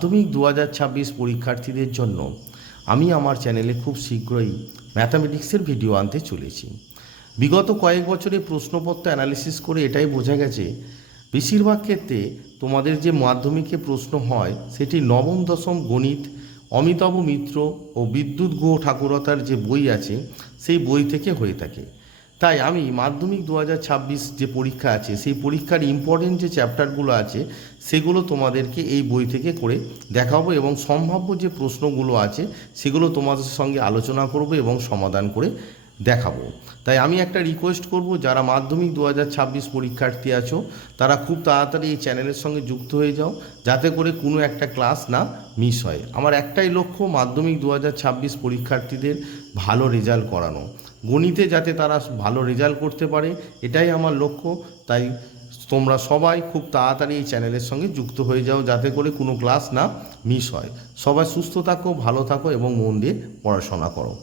মাধ্যমিক দু হাজার ছাব্বিশ পরীক্ষার্থীদের জন্য আমি আমার চ্যানেলে খুব শীঘ্রই ম্যাথামেটিক্সের ভিডিও আনতে চলেছি। বিগত কয়েক বছরে প্রশ্নপত্র অ্যানালিসিস করে এটাই বোঝা গেছে, বেশিরভাগ ক্ষেত্রে তোমাদের যে মাধ্যমিকে প্রশ্ন হয় সেটি নবম, দশম গণিত, অমিতাভ মিত্র ও বিদ্যুৎ গুহ ঠাকুরতার যে বই আছে, সেই বই থেকে হয়ে থাকে। তাই আমি মাধ্যমিক দু হাজার ছাব্বিশ যে পরীক্ষা আছে, সেই পরীক্ষার ইম্পর্টেন্ট যে চ্যাপ্টারগুলো আছে, সেগুলো তোমাদেরকে এই বই থেকে করে দেখাবো এবং সম্ভাব্য যে প্রশ্নগুলো আছে, সেগুলো তোমাদের সঙ্গে আলোচনা করব এবং সমাধান করে দেখাবো। তাই আমি একটা রিকোয়েস্ট করব, যারা মাধ্যমিক দু হাজার ছাব্বিশ পরীক্ষার্থী আছো, তারা খুব তাড়াতাড়ি এই চ্যানেলের সঙ্গে যুক্ত হয়ে যাও, যাতে করে কোনো একটা ক্লাস না মিস হয়। আমার একটাই লক্ষ্য মাধ্যমিক দু হাজার ছাব্বিশ পরীক্ষার্থীদের ভালো রেজাল্ট করানো। গণিতে যাতে তারা ভালো রেজাল্ট করতে পারে, এটাই আমার লক্ষ্য। তাই তোমরা সবাই খুব তাড়াতাড়ি এই চ্যানেলের সঙ্গে যুক্ত হয়ে যাও, যাতে করে কোনো ক্লাস না মিস হয়। সবাই সুস্থ থাকো, ভালো থাকো এবং মন দিয়ে পড়াশোনা করো।